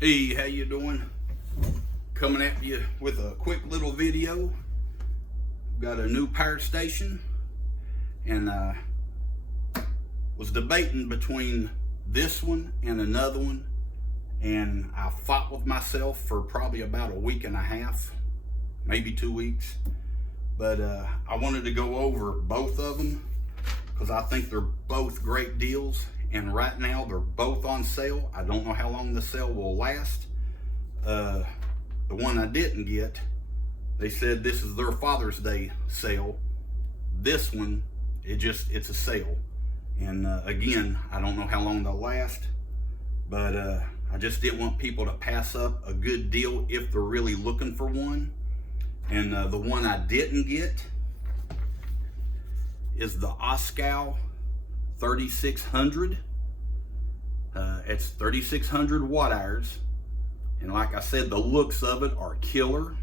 Hey, how you doing? Coming at you with a quick little video. Got a new power station, and was debating between this one and another one, and I fought with myself for probably about a week and a half, maybe 2 weeks. But I wanted to go over both of them because I think they're both great deals. And right now they're both on sale. I don't know how long the sale will last. The one I didn't get, they said this is their Father's Day sale. This one, it's a sale. And again, I don't know how long they'll last, but I just didn't want people to pass up a good deal if they're really looking for one. And the one I didn't get is the OSCAL-3600. It's 3600 watt hours, and like I said, the looks of it are killer.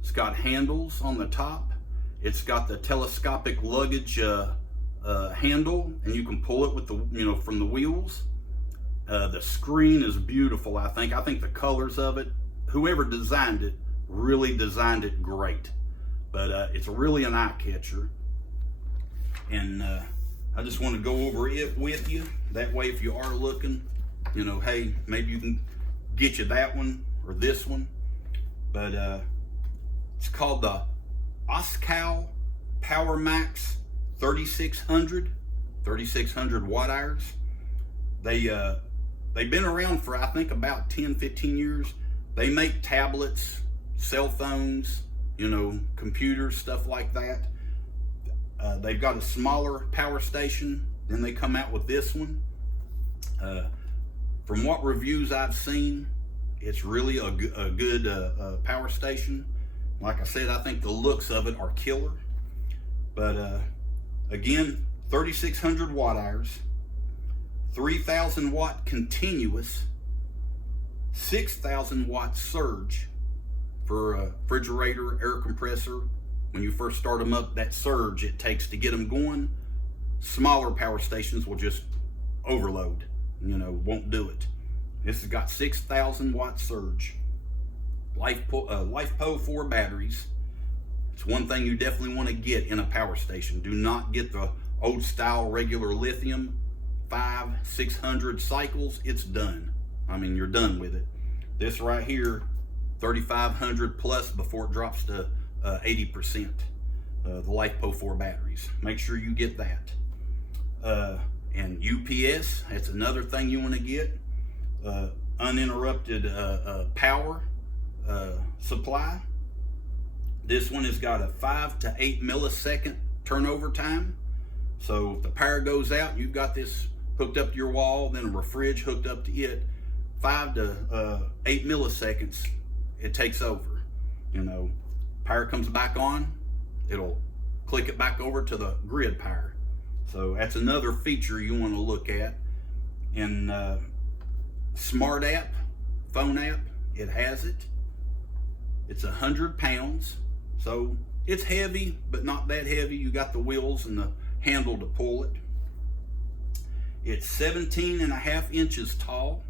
It's got handles on the top. It's got the telescopic luggage handle, and you can pull it with the from the wheels. The screen is beautiful. I think the colors of it, whoever designed it really designed it great. But it's really an eye catcher, and I just want to go over it with you. That way, if you are looking, hey, maybe you can get you that one or this one. But it's called the OSCAL Power Max 3600 watt hours. They've been around for, I think, about 10-15 years. They make tablets, cell phones, computers, stuff like that. They've got a smaller power station. Then they come out with this one. From what reviews I've seen, it's really a good power station. Like I said, I think the looks of it are killer. But again, 3600 watt hours, 3000 watt continuous, 6000 watt surge for a refrigerator, air compressor. When you first start them up, that surge it takes to get them going. Smaller power stations will just overload, won't do it. This has got 6000 watt surge. LiFePO 4 batteries. It's one thing you definitely want to get in a power station. Do not get the old style regular lithium, 500-600 cycles, it's done. You're done with it. This right here, 3500 plus before it drops to 80%. The LiFePO 4 batteries. Make sure you get that. And UPS, that's another thing you want to get. Uninterrupted power supply. This one has got a 5 to 8 millisecond turnover time. So if the power goes out, you've got this hooked up to your wall, then a fridge hooked up to it, 5 to 8 milliseconds, it takes over. Power comes back on, it'll click it back over to the grid power. So that's another feature you want to look at. And smart app, phone app, it has it. It's 100 pounds, so it's heavy, but not that heavy. You got the wheels and the handle to pull it. It's 17.5 inches tall,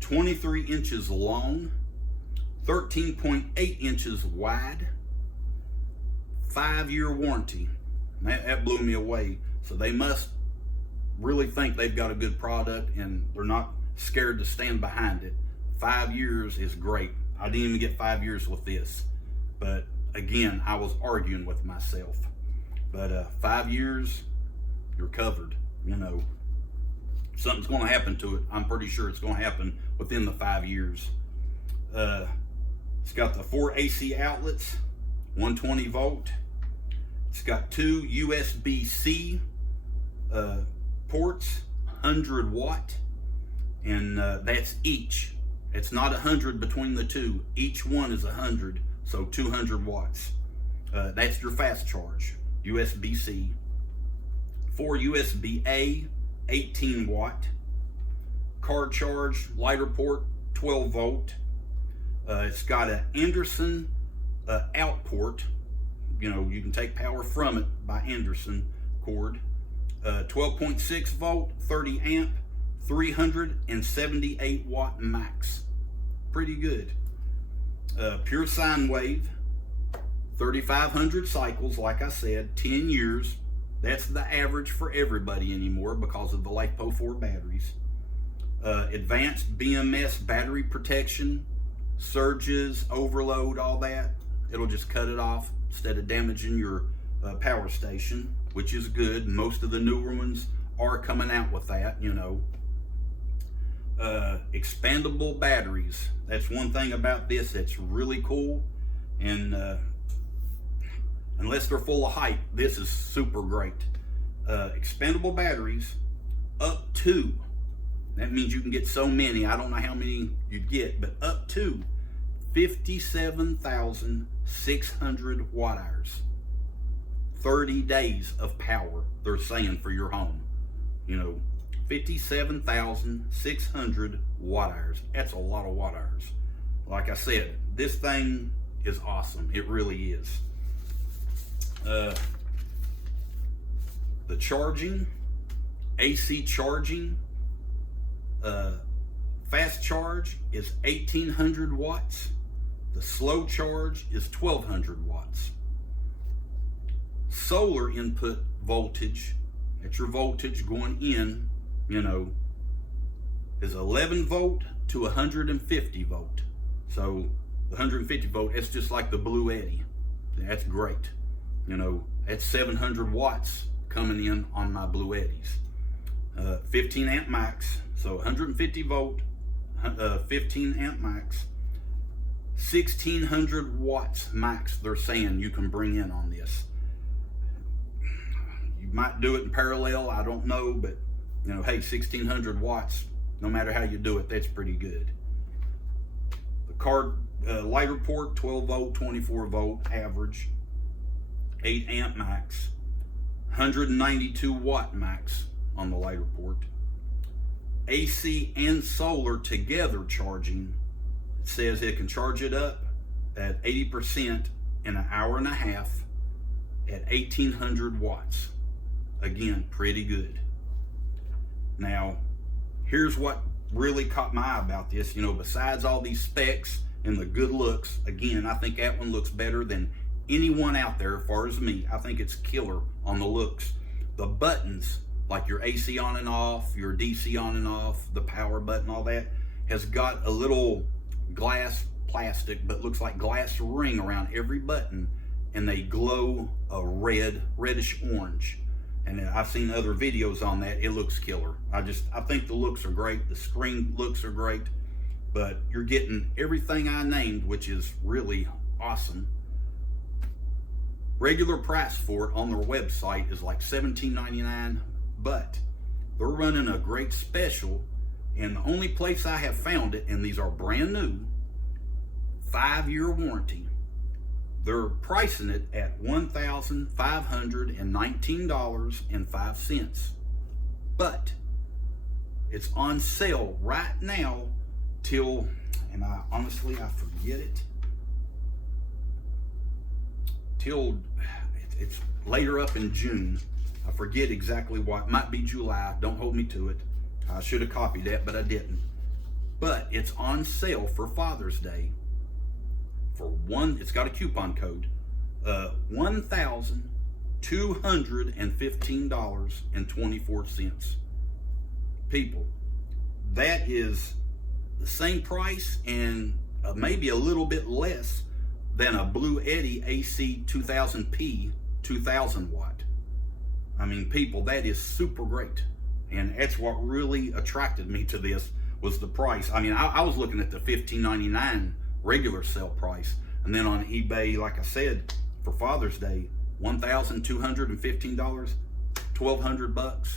23 inches long, 13.8 inches wide, 5-year warranty. That blew me away. So they must really think they've got a good product and they're not scared to stand behind it. 5 years is great. I didn't even get 5 years with this. But again, I was arguing with myself. But 5 years, you're covered. Something's going to happen to it. I'm pretty sure it's going to happen within the 5 years. It's got the 4 AC outlets, 120 volt. It's got 2 USB-C ports, 100 watt, and that's each. It's not 100 between the two. Each one is 100, so 200 watts. That's your fast charge, USB-C. 4 USB-A, 18 watt. Card charge, lighter port, 12 volt. It's got an Anderson out port. You can take power from it by Anderson cord. 12.6 volt, 30 amp, 378 watt max. pretty good. Pure sine wave, 3,500 cycles, like I said, 10 years. That's the average for everybody anymore because of the LiFePO4 batteries. Advanced BMS battery protection, surges, overload, all that. It'll just cut it off instead of damaging your power station, which is good. Most of the newer ones are coming out with that, you know. Expandable batteries. That's one thing about this that's really cool. And unless they're full of hype, this is super great. Expandable batteries up to, that means you can get so many, I don't know how many you'd get, but up to 57,600 watt hours. 30 days of power, they're saying, for your home. You know, 57,600 watt hours. That's a lot of watt hours. Like I said, this thing is awesome. It really is. The charging, AC charging, fast charge is 1,800 watts. The slow charge is 1,200 watts. Solar input voltage, that's your voltage going in, you know, is 11 volt to 150 volt. So the 150 volt, it's just like the Blue Eddy. That's great. You know, that's 700 watts coming in on my Blue Eddies. 15 amp max, so 150 volt, 15 amp max. 1,600 watts max, they're saying you can bring in on this. You might do it in parallel, I don't know, but you know, hey, 1,600 watts, no matter how you do it, that's pretty good. The card lighter port, 12 volt, 24 volt average, 8 amp max, 192 watt max on the lighter port. AC and solar together charging, it says it can charge it up at 80% in an hour and a half at 1,800 watts. Again, pretty good. Now, here's what really caught my eye about this. You know, besides all these specs and the good looks, again, I think that one looks better than anyone out there as far as me. I think it's killer on the looks. The buttons, like your AC on and off, your DC on and off, the power button, all that, has got a little glass plastic, but looks like glass ring around every button, and they glow a reddish orange. And I've seen other videos on that. It looks killer. I think the looks are great. The screen looks are great, but you're getting everything I named, which is really awesome. Regular price for it on their website is like $17.99, but they're running a great special, and the only place I have found it, and these are brand new, 5-year warranty. They're pricing it at $1,519.05, but it's on sale right now till, and I forget it, till it's later up in June. I forget exactly what, it might be July, don't hold me to it. I should have copied that, but I didn't. But it's on sale for Father's Day for it's got a coupon code, $1,215.24. People, that is the same price and maybe a little bit less than a Blue Eddy AC 2000P 2000 watt. I mean, people, that is super great. And that's what really attracted me to this, was the price. I mean, I was looking at the $15.99 regular sale price, and then on eBay, like I said, for Father's Day, $1,215, $1,200.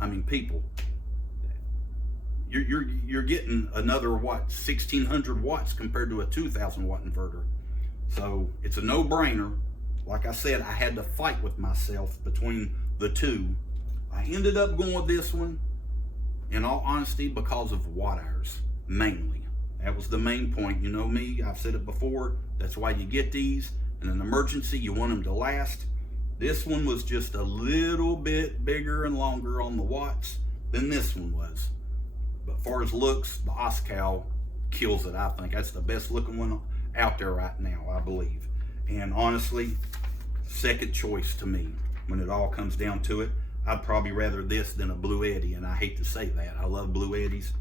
I mean, people, you're getting another 1,600 watts compared to a 2,000 watt inverter. So it's a no-brainer. Like I said, I had to fight with myself between the two. I ended up going with this one, in all honesty, because of watt hours, mainly. That was the main point. You know me, I've said it before, that's why you get these. In an emergency, you want them to last. This one was just a little bit bigger and longer on the watts than this one was. But as far as looks, the OSCAL kills it, I think. That's the best looking one out there right now, I believe. And honestly, second choice to me when it all comes down to it. I'd probably rather this than a Blue Eddy, and I hate to say that. I love Blue Eddies,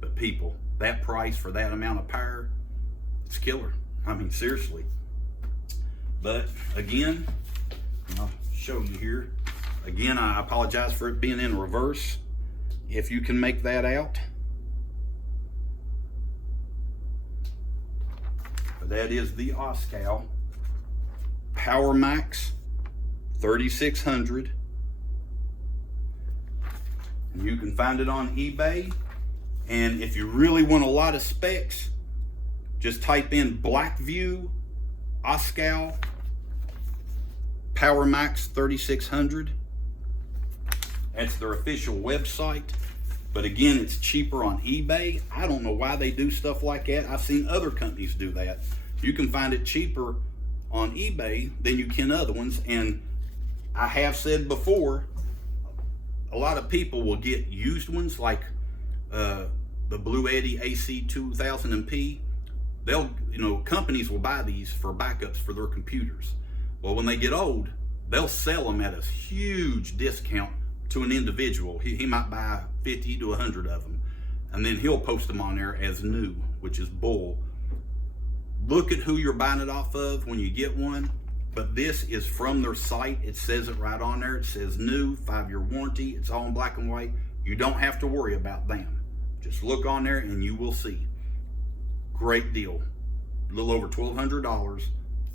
but people, that price for that amount of power, it's killer. I mean, seriously. But again, I'll show you here. Again, I apologize for it being in reverse. If you can make that out. But that is the OSCAL Power Max 3600. And you can find it on eBay. And if you really want a lot of specs, just type in Blackview OSCAL Power Max 3600. That's their official website. But again, it's cheaper on eBay. I don't know why they do stuff like that. I've seen other companies do that. You can find it cheaper on eBay than you can other ones. And I have said before, a lot of people will get used ones like the Blue Eddy AC 2000P. They'll, companies will buy these for backups for their computers. Well, when they get old, they'll sell them at a huge discount to an individual. He might buy 50 to 100 of them, and then he'll post them on there as new, which is bull. Look at who you're buying it off of when you get one, but this is from their site. It says it right on there. It says new, 5-year warranty. It's all in black and white. You don't have to worry about them. Just look on there and you will see. Great deal. A little over $1,200,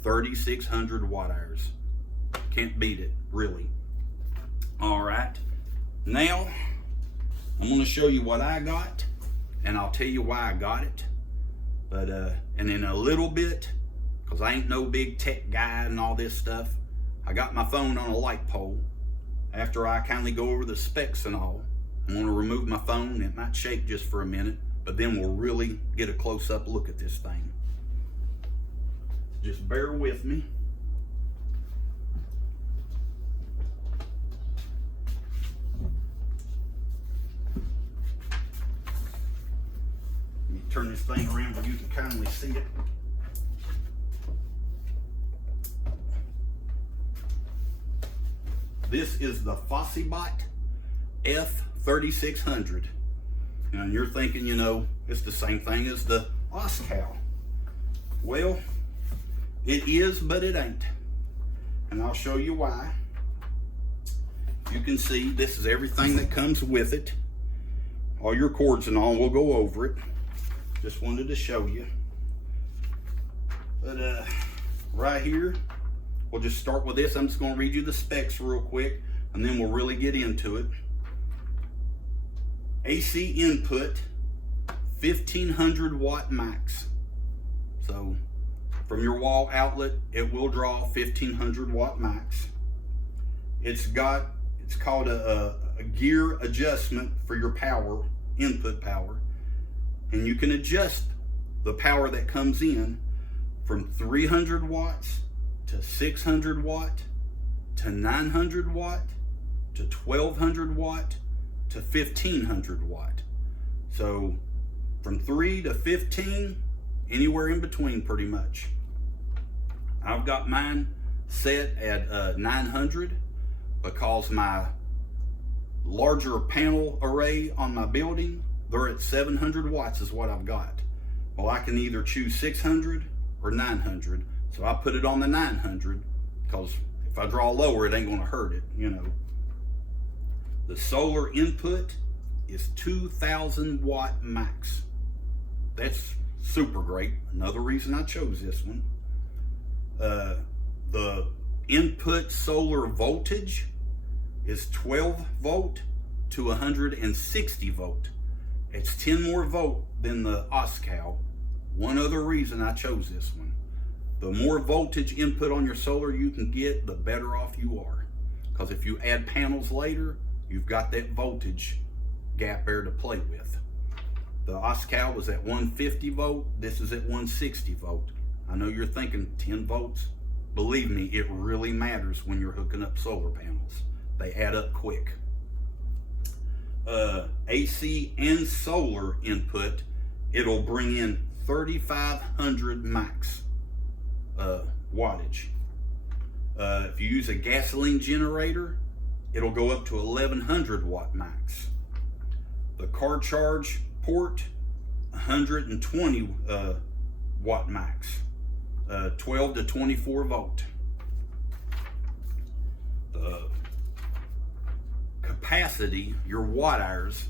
3,600 watt hours. Can't beat it, really. All right, now I'm going to show you what I got, and I'll tell you why I got it. But and in a little bit, because I ain't no big tech guy and all this stuff, I got my phone on a light pole. After I kindly go over the specs and all, I'm going to remove my phone. It might shake just for a minute, but then we'll really get a close-up look at this thing. Just bear with me. Turn this thing around where you can kindly see it. This is the FOSSiBOT F3600. And you're thinking, it's the same thing as the OSCAL. Well, it is, but it ain't. And I'll show you why. You can see this is everything that comes with it. All your cords and all, we'll go over it. Just wanted to show you. But right here, we'll just start with this. I'm just going to read you the specs real quick, and then we'll really get into it. AC input, 1500 watt max. So from your wall outlet, it will draw 1500 watt max. It's called a gear adjustment for your power, input power. And you can adjust the power that comes in from 300 watts to 600 watt to 900 watt to 1200 watt to 1500 watt. So from 3 to 15, anywhere in between pretty much. I've got mine set at 900 because my larger panel array on my building, they're at 700 watts is what I've got. Well, I can either choose 600 or 900. So I put it on the 900 because if I draw lower, it ain't gonna hurt it, The solar input is 2000 watt max. That's super great. Another reason I chose this one. The input solar voltage is 12 volt to 160 volt. It's 10 more volt than the OSCAL. One other reason I chose this one. The more voltage input on your solar you can get, the better off you are. Because if you add panels later, you've got that voltage gap there to play with. The OSCAL was at 150 volt. This is at 160 volt. I know you're thinking 10 volts. Believe me, it really matters when you're hooking up solar panels. They add up quick. AC and solar input it'll bring in 3,500 max wattage. If you use a gasoline generator, it'll go up to 1,100 watt max. The car charge port, 120 watt max, 12 to 24 volt. The capacity, your watt hours,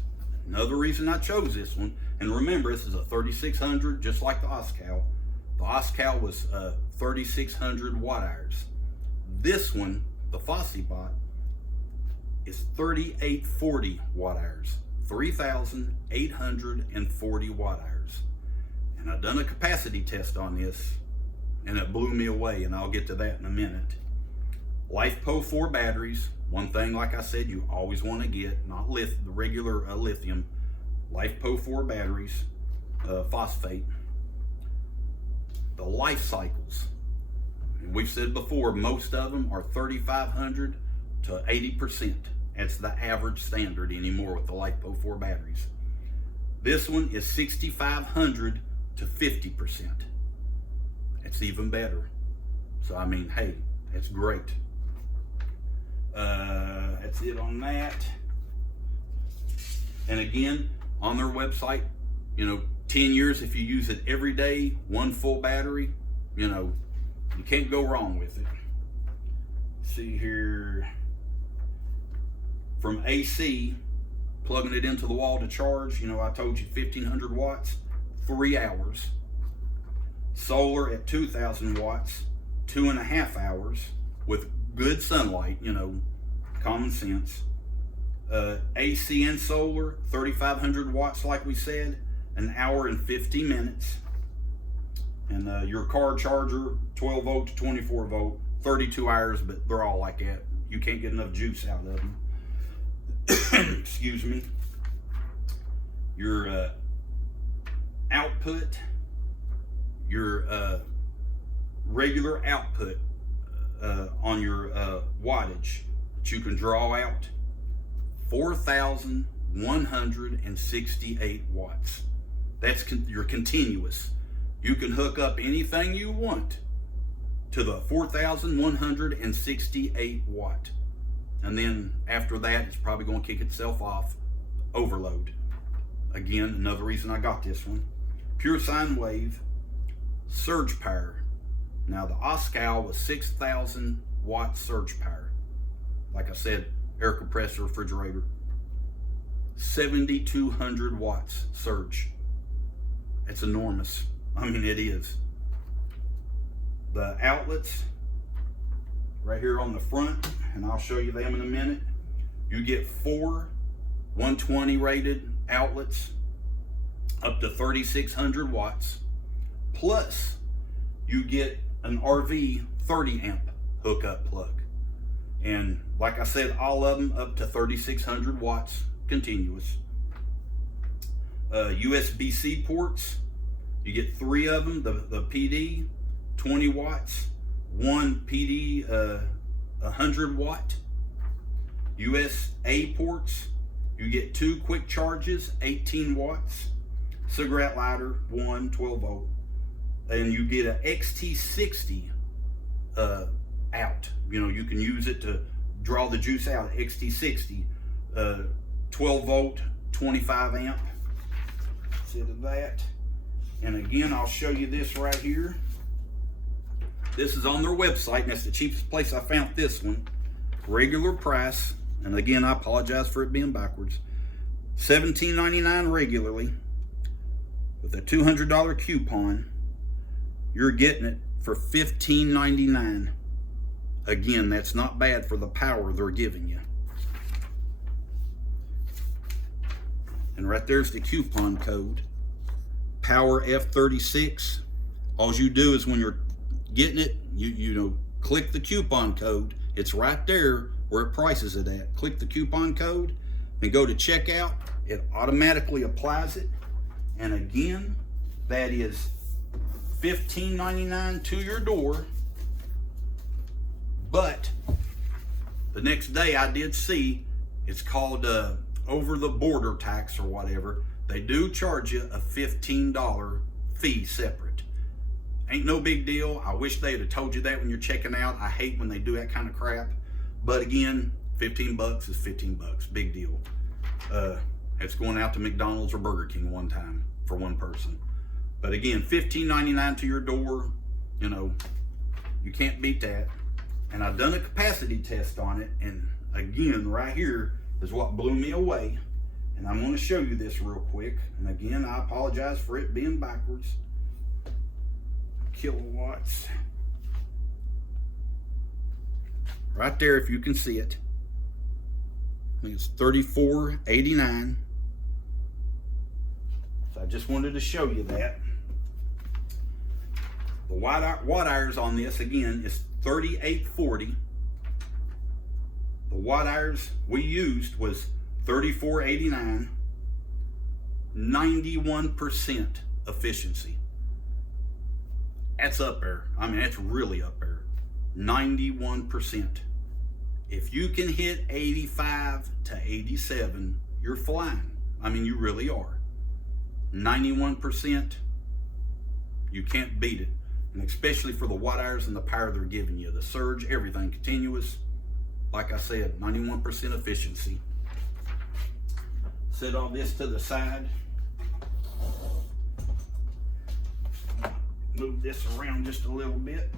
another reason I chose this one, and remember this is a 3600 just like the OSCAL. The OSCAL was 3600 watt hours. This one, the FOSSiBOT, is 3840 watt hours, 3,840 watt hours. And I've done a capacity test on this and it blew me away, and I'll get to that in a minute. LiFePO 4 batteries, one thing like I said you always want to get, not the regular lithium, LiFePO 4 batteries, phosphate. The life cycles, and we've said before, most of them are 3,500 to 80%. That's the average standard anymore with the LiFePO 4 batteries. This one is 6,500 to 50%. It's even better. So I mean, hey, it's great. That's it on that. And again, on their website, 10 years if you use it every day, one full battery, you can't go wrong with it. See here, from AC, plugging it into the wall to charge, I told you 1,500 watts, 3 hours. Solar at 2,000 watts, 2.5 hours with good sunlight, common sense. AC and solar, 3,500 watts like we said, 1 hour and 50 minutes. And your car charger, 12 volt to 24 volt, 32 hours, but they're all like that. You can't get enough juice out of them. Excuse me. Your output, your regular output on your wattage that you can draw out, 4,168 watts. That's your continuous. You can hook up anything you want to the 4,168 watt. And then after that, it's probably going to kick itself off, overload. Again, another reason I got this one. Pure sine wave, surge power. Now the OSCAL was 6,000 watt surge power. Like I said, air compressor, refrigerator. 7,200 watts surge. It's enormous. I mean, it is. The outlets right here on the front, and I'll show you them in a minute. You get 4 120 rated outlets up to 3,600 watts. Plus, you get an RV 30 amp hookup plug. And like I said, all of them up to 3,600 watts continuous. USB-C ports, you get 3 of them, the PD, 20 watts, 1 PD 100 watt. USA ports, you get 2 quick charges, 18 watts. Cigarette lighter, 1 12 volt. And you get a XT60 out. You can use it to draw the juice out. XT60, 12 volt, 25 amp. Instead of that. And again, I'll show you this right here. This is on their website, and that's the cheapest place I found this one. Regular price, and again, I apologize for it being backwards. $17.99 regularly. With a $200 coupon, you're getting it for $15.99. Again, that's not bad for the power they're giving you. And right there's the coupon code, Power F36. All you do is when you're getting it, you click the coupon code. It's right there where it prices it at. Click the coupon code and go to checkout. It automatically applies it. And again, that is $15.99 to your door. But the next day I did see it's called over the border tax or whatever. they do charge you a $15 fee separate. Ain't no big deal. I wish they'd have told you that when you're checking out. I hate when they do that kind of crap. But again, 15 bucks is 15 bucks. Big deal. It's going out to McDonald's or Burger King one time for one person. But again, $15.99 to your door, you know, you can't beat that. And I've done a capacity test on it. And again, right here is what blew me away. And I'm going to show you this real quick. And again, I apologize for it being backwards. Kilowatts. Right there, if you can see it. I think it's 34.89. So I just wanted to show you that. The watt hours on this, again, is 3840. The watt hours we used was 3489. 91% efficiency. That's up there. I mean, that's really up there. 91%. If you can hit 85 to 87, you're flying. I mean, you really are. 91%, you can't beat it. And especially for the watt hours and the power they're giving you. The surge, everything, continuous. Like I said, 91% efficiency. Set all this to the side. Move this around just a little bit.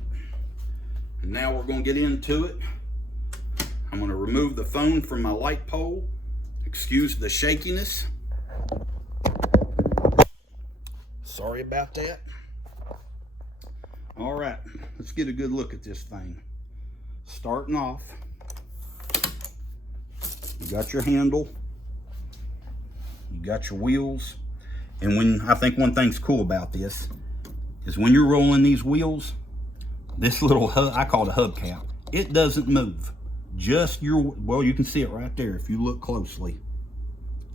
And now we're going to get into it. I'm going to remove the phone from my light pole. Excuse the shakiness. Sorry about that. All right, let's get a good look at this thing. Starting off, you got your handle, you got your wheels, and I think one thing's cool about this is when you're rolling these wheels, this little hub, I call it a hubcap, it doesn't move. Just well, you can see it right there if you look closely.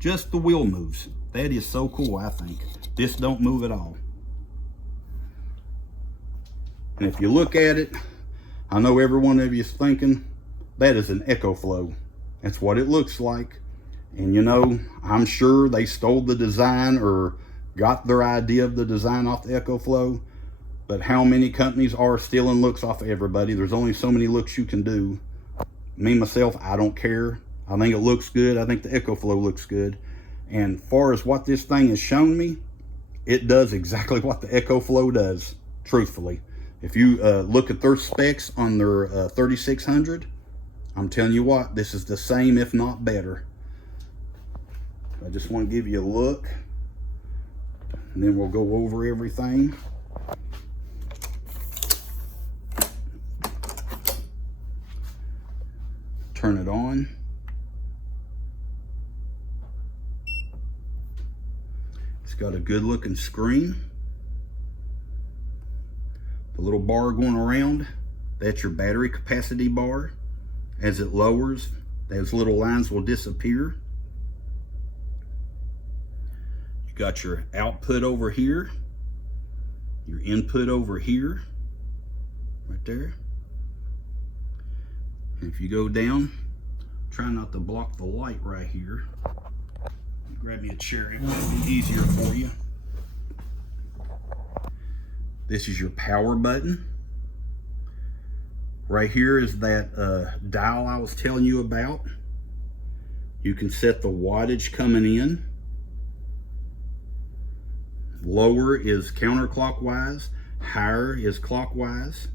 Just the wheel moves. That is so cool, I think. This don't move at all. And if you look at it, I know every one of you is thinking, that is an EcoFlow. That's what it looks like. And you know, I'm sure they stole the design or got their idea of the design off the EcoFlow. But how many companies are stealing looks off of everybody? There's only so many looks you can do. Me, myself, I don't care. I think it looks good. I think the EcoFlow looks good. And far as what this thing has shown me, it does exactly what the EcoFlow does, truthfully. If you look at their specs on their 3600, I'm telling you what, this is the same, if not better. I just want to give you a look, and then we'll go over everything. Turn it on. It's got a good looking screen. The little bar going around, that's your battery capacity bar. As it lowers, those little lines will disappear. You got your output over here, your input over here, right there. And if you go down, try not to block the light right here. Grab me a chair, it might be easier for you. This is your power button. Right here is that dial I was telling you about. You can set the wattage coming in. Lower is counterclockwise, higher is clockwise.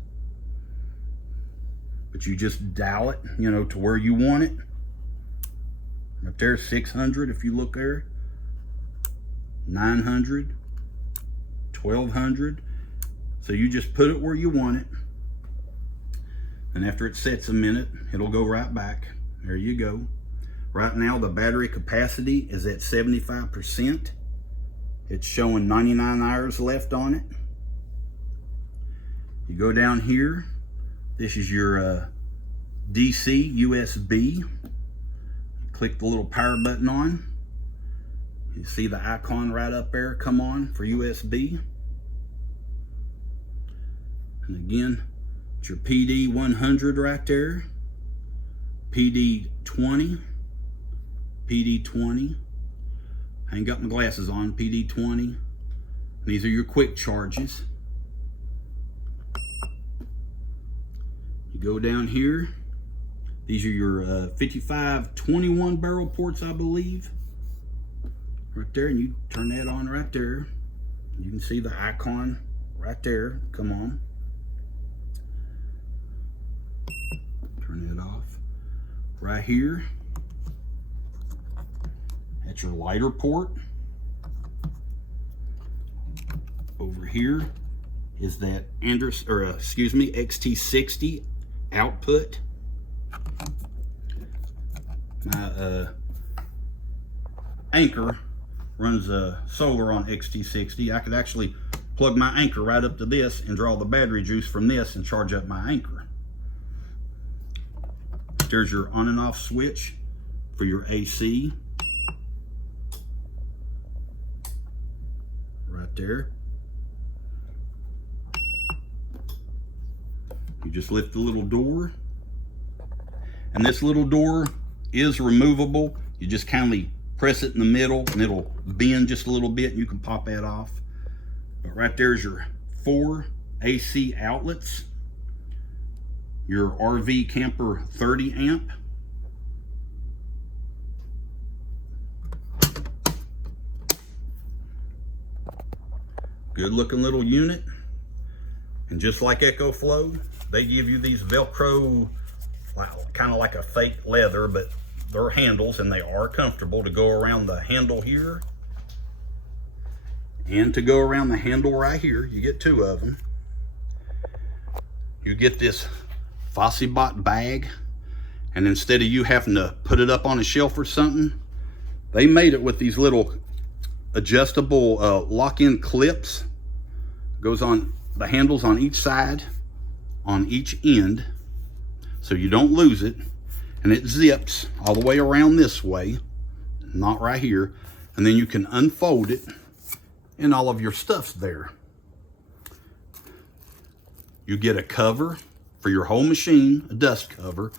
But you just dial it, you know, to where you want it. Right there, 600 if you look there. 900, 1200. So you just put it where you want it. And after it sets a minute, it'll go right back. There you go. Right now, the battery capacity is at 75%. It's showing 99 hours left on it. You go down here. This is your DC USB. Click the little power button on. You see the icon right up there come on for USB. And again, it's your PD 100 right there. PD 20. PD 20. I ain't got my glasses on, PD20. These are your quick charges. You go down here. These are your 55 21 barrel ports, I believe. Right there, and you turn that on right there. You can see the icon right there. Come on. Turn it off. Right here, that's your lighter port. Over here is that XT60 output. My anchor runs solar on XT60. I could actually plug my anchor right up to this and draw the battery juice from this and charge up my anchor. There's your on and off switch for your AC. Right there. You just lift the little door. And this little door is removable. You just kindly press it in the middle and it'll bend just a little bit and you can pop that off. But right there's your 4 AC outlets, your RV camper 30 amp, good looking little unit. And just like EcoFlow, they give you these Velcro, kind of like a fake leather, but they're handles and they are comfortable to go around the handle here and to go around the handle right here. You get 2 of them. You get this FOSSiBOT bag, and instead of you having to put it up on a shelf or something, they made it with these little adjustable lock-in clips. Goes on the handles on each side, on each end, so you don't lose it. And it zips all the way around this way, not right here. And then you can unfold it and all of your stuff's there. You get a cover for your whole machine, a dust cover.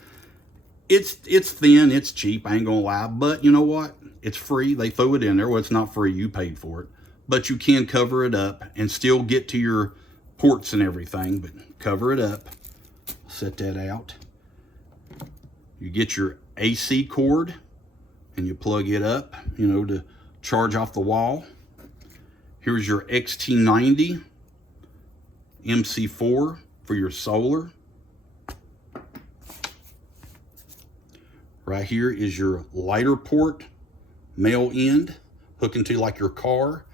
It's thin, it's cheap, I ain't gonna lie, but you know what? It's free, they throw it in there. Well, it's not free, you paid for it. But you can cover it up and still get to your ports and everything, but cover it up. Set that out. You get your AC cord and you plug it up, you know, to charge off the wall. Here's your XT90 MC4 for your solar. Right here is your lighter port, male end, hook into like your car.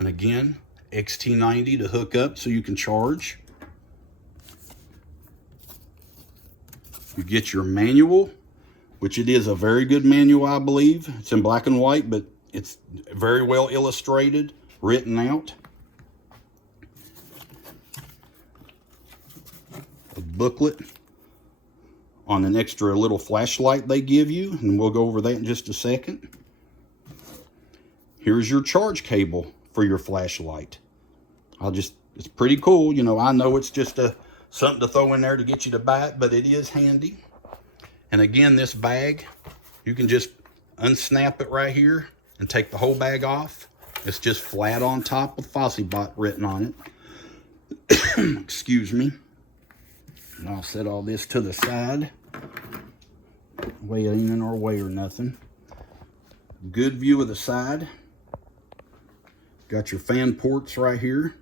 And again, XT90 to hook up so you can charge. You get your manual, which it is a very good manual, I believe. It's in black and white, but it's very well illustrated, written out. A booklet on an extra little flashlight they give you, and we'll go over that in just a second. Here's your charge cable for your flashlight. It's pretty cool. You know, I know it's just something to throw in there to get you to buy it, but it is handy. And again, this bag, you can just unsnap it right here and take the whole bag off. It's just flat on top with FOSSiBOT written on it. Excuse me. And I'll set all this to the side. Way it ain't in our way or nothing. Good view of the side. Got your fan ports right here.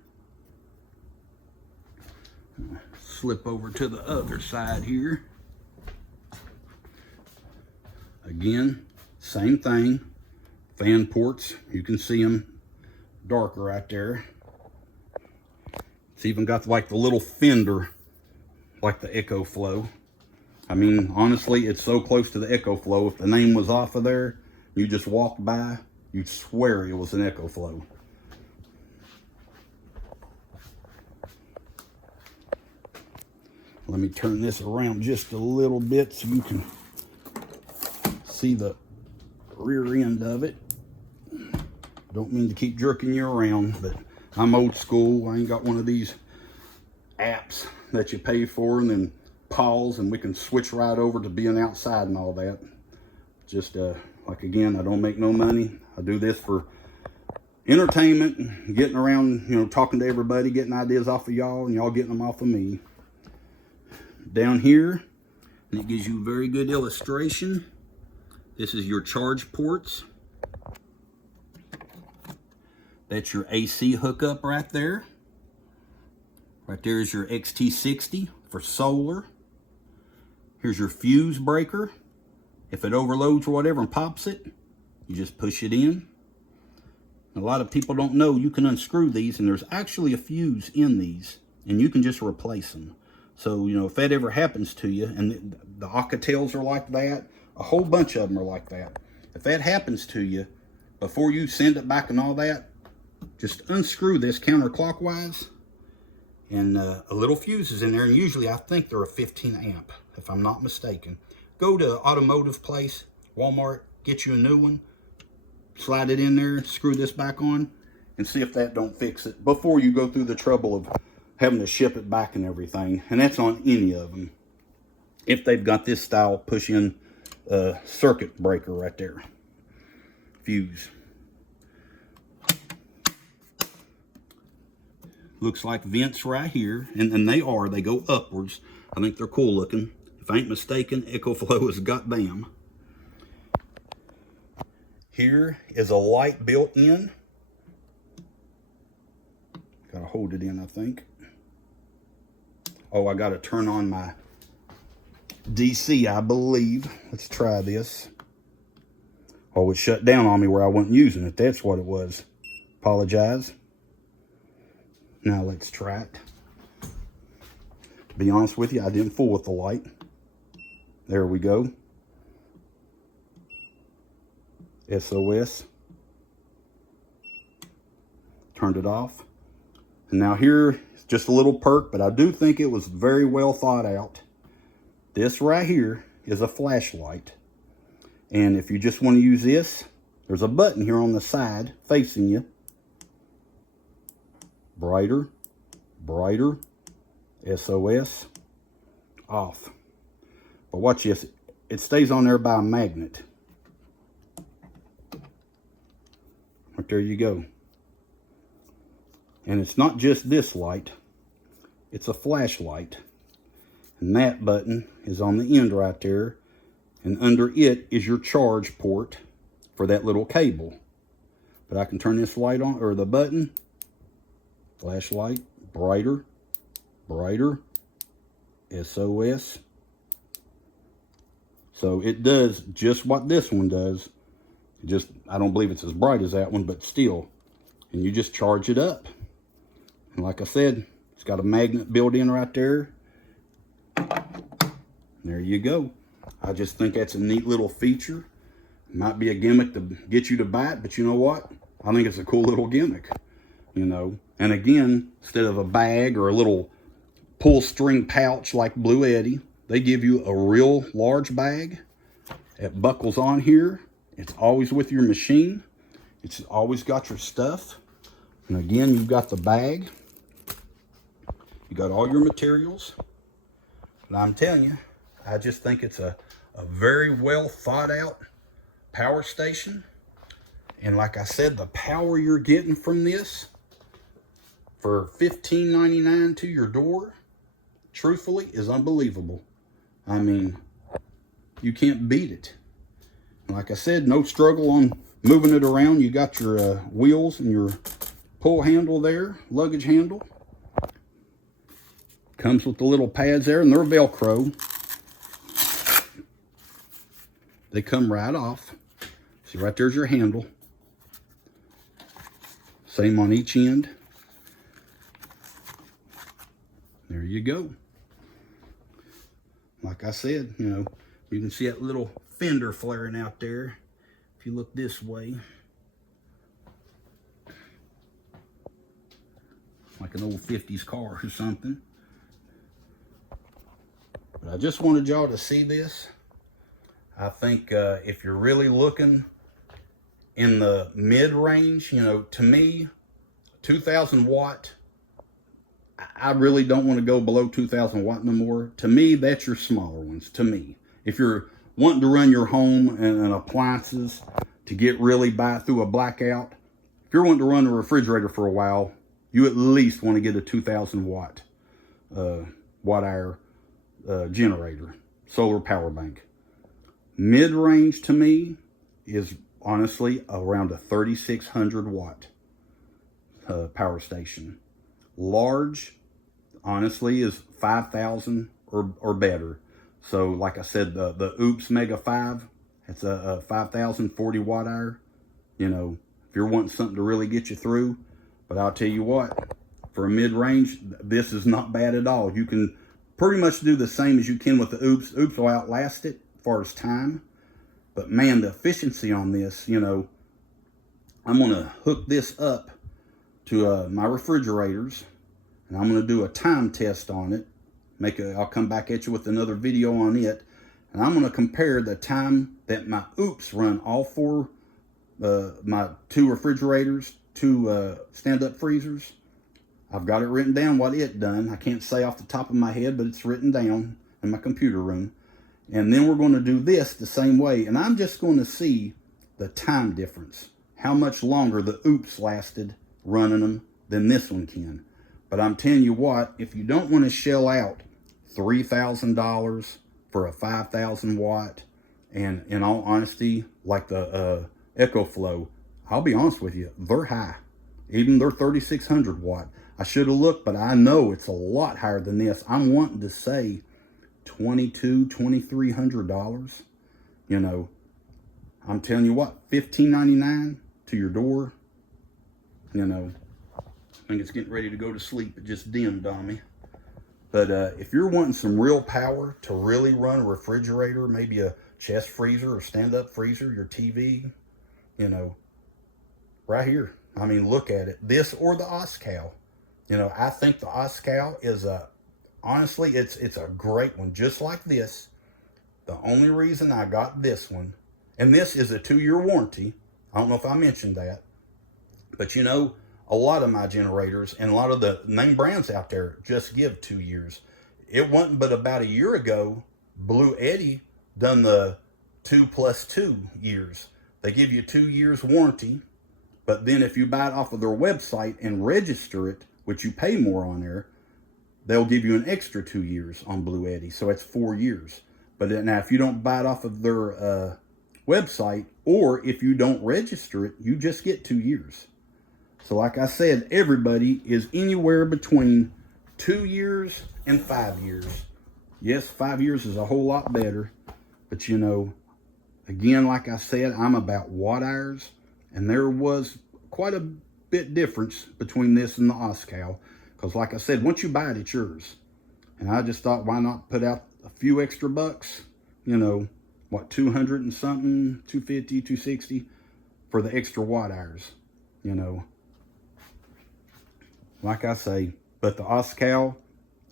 Slip over to the other side here. Again, same thing. Fan ports, you can see them darker right there. It's even got like the little fender, like the EcoFlow. I mean, honestly, it's so close to the EcoFlow. If the name was off of there, you just walked by, you'd swear it was an EcoFlow. Let me turn this around just a little bit so you can see the rear end of it. Don't mean to keep jerking you around, but I'm old school. I ain't got one of these apps that you pay for and then pause and we can switch right over to being outside and all that. Just like, again, I don't make no money. I do this for entertainment, getting around, you know, talking to everybody, getting ideas off of y'all, and y'all getting them off of me. Down here, and it gives you a very good illustration. This is your charge ports. That's your AC hookup right there. Right there is your XT60 for solar. Here's your fuse breaker. If it overloads or whatever and pops it, you just push it in. A lot of people don't know you can unscrew these, and there's actually a fuse in these, and you can just replace them. So, you know, if that ever happens to you, and the Alcatels are like that, a whole bunch of them are like that. If that happens to you, before you send it back and all that, just unscrew this counterclockwise, and a little fuse is in there, and usually I think they're a 15 amp, if I'm not mistaken. Go to automotive place, Walmart, get you a new one, slide it in there, screw this back on, and see if that don't fix it before you go through the trouble of having to ship it back and everything. And that's on any of them. If they've got this style push-in circuit breaker right there. Fuse. Looks like vents right here, and they go upwards. I think they're cool looking. If I ain't mistaken, EcoFlow is goddamn. Here is a light built in. Gotta hold it in, I think. Oh, I gotta turn on my DC, I believe. Let's try this. Oh, it shut down on me where I wasn't using it. That's what it was. Apologize. Now let's try it. To be honest with you, I didn't fool with the light. There we go. SOS. Turned it off. And now here is just a little perk, but I do think it was very well thought out. This right here is a flashlight. And if you just want to use this, there's a button here on the side facing you. Brighter, brighter, SOS, off. But watch this, it stays on there by a magnet. Right there you go. And it's not just this light, it's a flashlight. And that button is on the end right there. And under it is your charge port for that little cable. But I can turn this light on, or the button, flashlight, brighter, brighter, SOS. So it does just what this one does. Just, I don't believe it's as bright as that one, but still. And you just charge it up. And like I said, it's got a magnet built in right there. There you go. I just think that's a neat little feature. Might be a gimmick to get you to buy it, but you know what? I think it's a cool little gimmick, you know. And again, instead of a bag or a little pull string pouch like Blue Eddy, they give you a real large bag. It buckles on here. It's always with your machine. It's always got your stuff. And again, you've got the bag. You got all your materials. And I'm telling you, I just think it's a very well thought out power station. And like I said, the power you're getting from this for $15.99 to your door, truthfully, is unbelievable. I mean, you can't beat it. Like I said, no struggle on moving it around. You got your wheels and your pull handle there, luggage handle. Comes with the little pads there, and they're Velcro. They come right off. See, right there's your handle. Same on each end. There you go. Like I said, you know, you can see that little fender flaring out there. If you look this way, like an old 50s car or something. But I just wanted y'all to see this. I think if you're really looking in the mid-range, you know, to me, 2,000 watt, I really don't want to go below 2,000 watt no more. To me, that's your smaller ones, to me. If you're wanting to run your home and appliances, to get really by through a blackout, if you're wanting to run a refrigerator for a while, you at least want to get a 2,000 watt watt-hour generator, solar power bank. Mid-range to me is honestly around a 3,600 watt power station. Large, honestly, is 5,000 or better. So like I said, the Oops Mega 5, it's a 5,040 watt hour. You know, if you're wanting something to really get you through. But I'll tell you what, for a mid-range, this is not bad at all. You can pretty much do the same as you can with the Oops. Oops will outlast it as far as time. But man, the efficiency on this, you know, I'm gonna hook this up to my refrigerators, and I'm gonna do a time test on it. I'll come back at you with another video on it, and I'm gonna compare the time that my Oops run all four, my 2 refrigerators, 2 stand-up freezers. I've got it written down what it done. I can't say off the top of my head, but it's written down in my computer room. And then we're going to do this the same way, and I'm just going to see the time difference, how much longer the Oops lasted running them than this one can. But I'm telling you what, if you don't want to shell out $3,000 for a 5,000 watt, and in all honesty, like the EcoFlow, I'll be honest with you, they're high. Even they're 3,600 watt. I should have looked, but I know it's a lot higher than this. I'm wanting to say $2,200, $2,300. You know, I'm telling you what, $1,599 to your door. You know, I think it's getting ready to go to sleep. It just dimmed on me. But if you're wanting some real power to really run a refrigerator, maybe a chest freezer or stand-up freezer, your TV, you know, right here. I mean, look at it. This or the OSCAL. You know, I think the OSCAL is honestly, it's a great one, just like this. The only reason I got this one, and this is a 2-year warranty. I don't know if I mentioned that. But you know, a lot of my generators and a lot of the name brands out there just give 2 years. It wasn't but about a year ago, Blue Eddy done the 2+2 years. They give you 2 years warranty, but then if you buy it off of their website and register it, which you pay more on there, they'll give you an extra 2 years on Blue Eddy. So it's 4 years. But now if you don't buy it off of their website, or if you don't register it, you just get 2 years. So like I said, everybody is anywhere between 2 years and 5 years. Yes, 5 years is a whole lot better. But you know, again, like I said, I'm about watt hours. And there was quite a bit difference between this and the OSCAL. Because like I said, once you buy it, it's yours. And I just thought, why not put out a few extra bucks? You know, what, 200 and something, 250, 260 for the extra watt hours, you know. Like I say, but the OSCAL,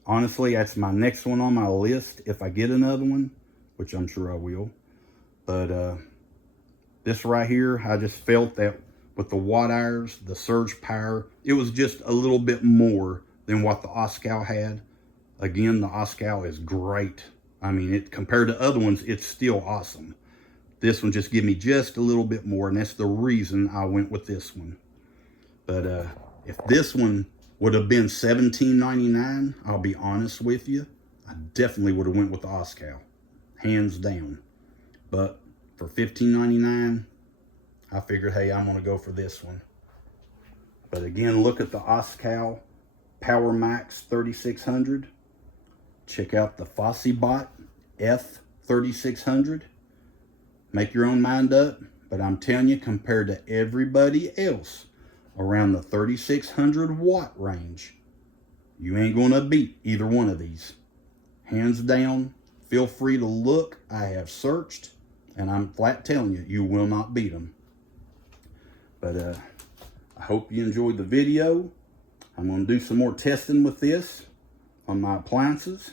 honestly, that's my next one on my list if I get another one, which I'm sure I will. But this right here, I just felt that with the watt hours, the surge power, it was just a little bit more than what the OSCAL had. Again, the OSCAL is great. I mean, compared to other ones, it's still awesome. This one just gave me just a little bit more, and that's the reason I went with this one. But if this one would have been $17.99, I'll be honest with you, I definitely would have went with the OSCAL, hands down. But for $15.99, I figured, hey, I'm going to go for this one. But again, look at the OSCAL Power Max 3600. Check out the FOSSiBOT F3600. Make your own mind up. But I'm telling you, compared to everybody else around the 3,600 watt range, you ain't going to beat either one of these. Hands down, feel free to look. I have searched, and I'm flat telling you, you will not beat them. But I hope you enjoyed the video. I'm going to do some more testing with this on my appliances.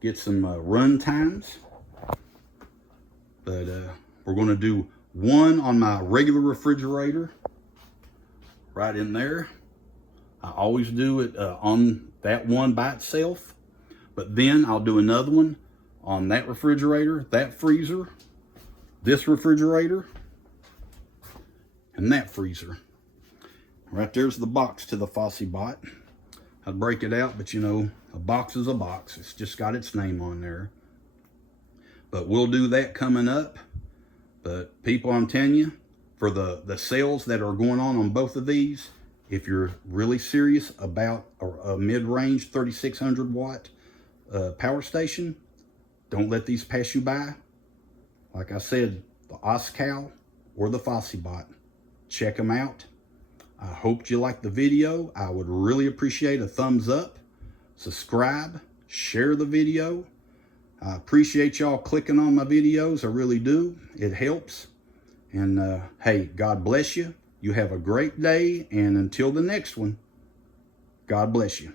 Get some run times. But we're going to do one on my regular refrigerator. Right in there. I always do it on that one by itself. But then I'll do another one on that refrigerator, that freezer, this refrigerator, and that freezer. Right there's the box to the FOSSiBOT. I'd break it out, but you know, a box is a box. It's just got its name on there. But we'll do that coming up. But people, I'm telling you, for the sales that are going on both of these, if you're really serious about a mid-range 3600 watt power station, don't let these pass you by. Like I said, the OSCAL or the FOSSiBOT, check them out. I hope you liked the video. I would really appreciate a thumbs up, subscribe, share the video. I appreciate y'all clicking on my videos. I really do. It helps. And hey, God bless you. You have a great day. And until the next one, God bless you.